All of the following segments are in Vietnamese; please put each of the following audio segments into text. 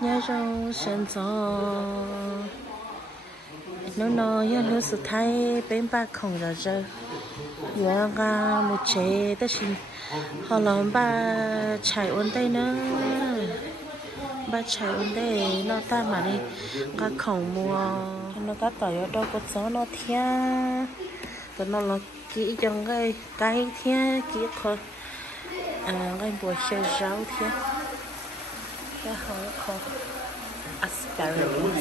nhớ trong sân gió nó nhớ lúcสุดท้ายเป็นบ้าของเราเจออยู่ก็มุเชแต่ชินhọ làm ba chạy ổn đây nữa ba chạy ổn đây nó ta mà đi cái không mua nó có tỏi ở đâu có gió nó thia rồi nó là kỹ trong cái thia kỹ thôi cái buổi chơi rau thia cái họ có asparagus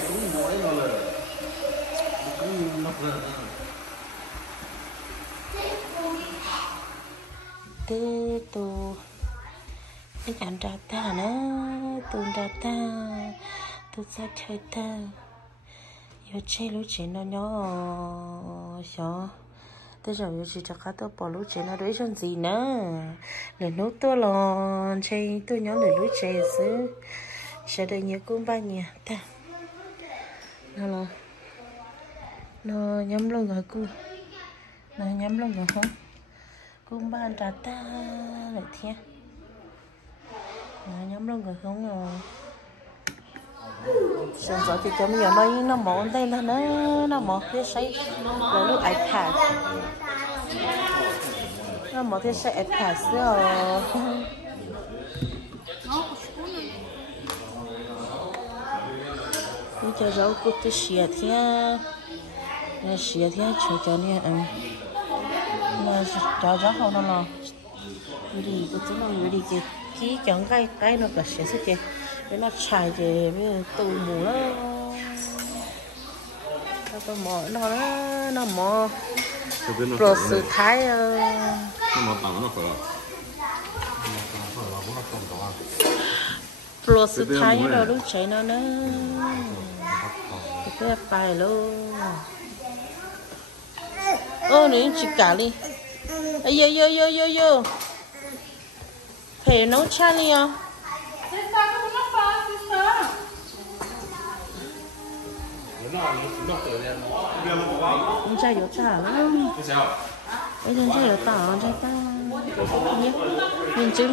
thế tôi cái cảnh ra ta nữa tôi ra ta tôi ra chơi ta yêu chơi lúc chuyện nó nhỏ nhỏ tôi giờ yêu chỉ cho các tôi bỏ lúc chuyện nó đối chân gì nữa để nấu tôi lon chơi tôi nhỏ để lúc chơi xứ sẽ được nhiều cũng ba nhà ta nó là nó nhắm luôn rồi cô nó nhắm luôn rồi không cũng ba trả ta lại thế nó nhắm luôn rồi không rồi sân gió thì chấm giờ nó mỏ đây nó mỏ cái sấy rồi lúc iPad nó mỏ cái sấy iPad rồi bây giờ rau cút tôi xìa thế cho nên mà cho không nó lo đi cái thứ nó đi kỹ chọn cái nó cả sẽ cái nó xài thì mới tù mù đó nó mò nó mò rồi sự thái rồi sự thái rồi lúc chạy nó cái bài luôn ô này chỉ cả đi yo phải nấu chả đi à ông cha có chả lắm bây giờ cha có tỏi cha ta nhé mình chỉ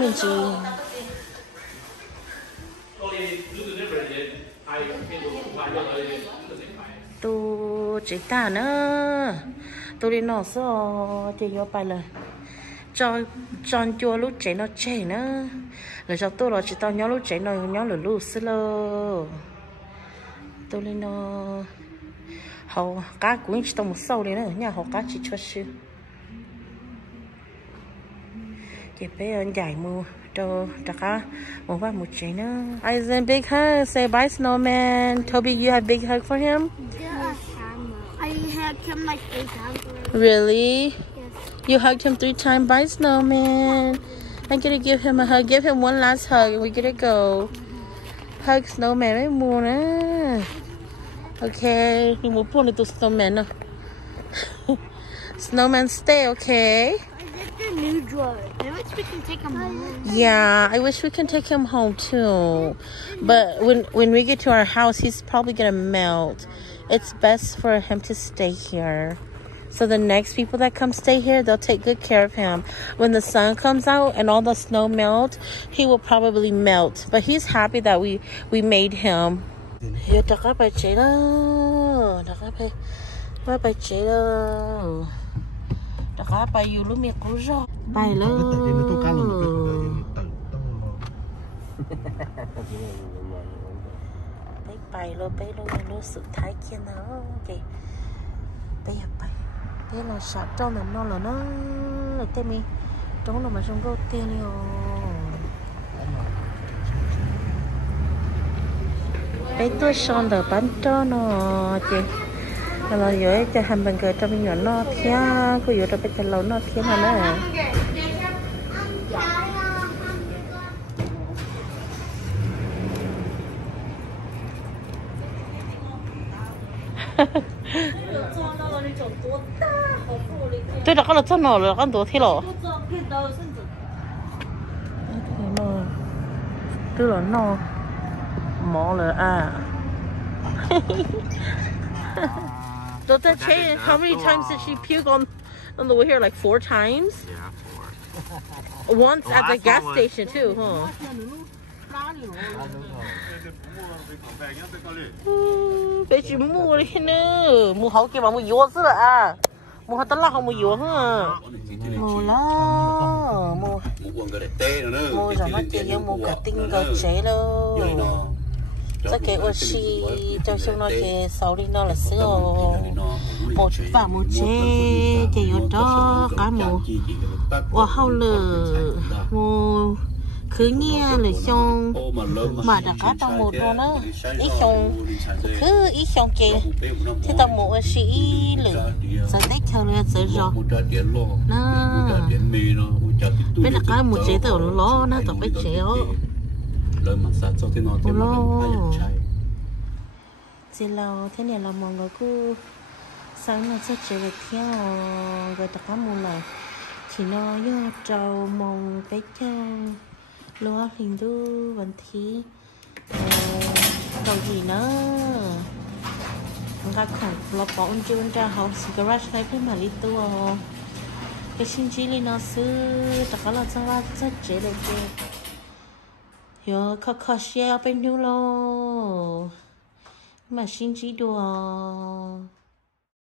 tôi chỉ ta nữa tôi đi nấu sao thì vô bài lời cho chua lúc chạy nó chạy nữa rồi cho tôi là chỉ tao nhớ lúc chạy nó nhớ là lúc xí lơ tôi lên nó hầu cá cũng chỉ tao một sâu đi nữa nhà hầu cá chỉ cho sư kịp bé dài mưa cho cá một vài một chạy nữa Isaac big hug say bye snowman Toby you have big hug for him I hugged him like 3 times already. Really? Yes. You hugged him 3 times. Bye, Snowman. I'm gonna give him a hug. Give him one last hug and we're gonna go. Hug Snowman. Ay, muna. Okay. You will pull it to Snowman. No? Snowman, stay, okay? Is this the new drug? I wish we can take him home. Yeah, I wish we can take him home too. But when we get to our house, he's probably gonna melt. It's best for him to stay here. So the next people that come stay here, they'll take good care of him. When the sun comes out and all the snow melt, he will probably melt. But he's happy that we made him. Bài luôn nó sự thái kia nó chị bây giờ bài thế là sạch trong nằm nó là nó là tên mi trong là mà trong có tiền đi bây tôi son đờ bán cho nó chị là dưới cho hamburger cho mình nhỏ nó thia có dưới cho bây giờ lâu nó thia mà nó tôi đã có là chân rồi con tổ thi rồi tôi là nó mỏ là à Dota Che, how many times did she puke on the way here? Like 4 times? Yeah, 4. Once at the gas station too, huh? bé chỉ mua đi nữa mua hậu kia mà mua yếu chứ à mua hậu tao là không mua yếu hả mua lo mua rồi nó chơi với mua cả tinh cả chế luôn rất cái ô xi cho xong nó chơi sau đi nó là sữa một chút vào một chế chơi ở đó cái một và hậu lửa mua cứ nghe lời xong mà đã cá tao một luôn á ít xong cứ ít xong kì thì tao một sĩ lửa giờ tết theo là giờ rồi nó bên là cá một chế tao lo nó tao biết chéo lo chỉ là thế này là mọi người cứ sáng nó sẽ chế được theo rồi tao cá một này thì nó do trâu mong cái chân lúa hình tu vấn thí đầu gì nữa người khổng lồ bỏ ôn chưa ra học garage này phải mà đi tua cái xin chỉ li nó sư tất cả là sao là rất dễ được chứ hiểu khó share bên nhau lo mà xin chỉ đùa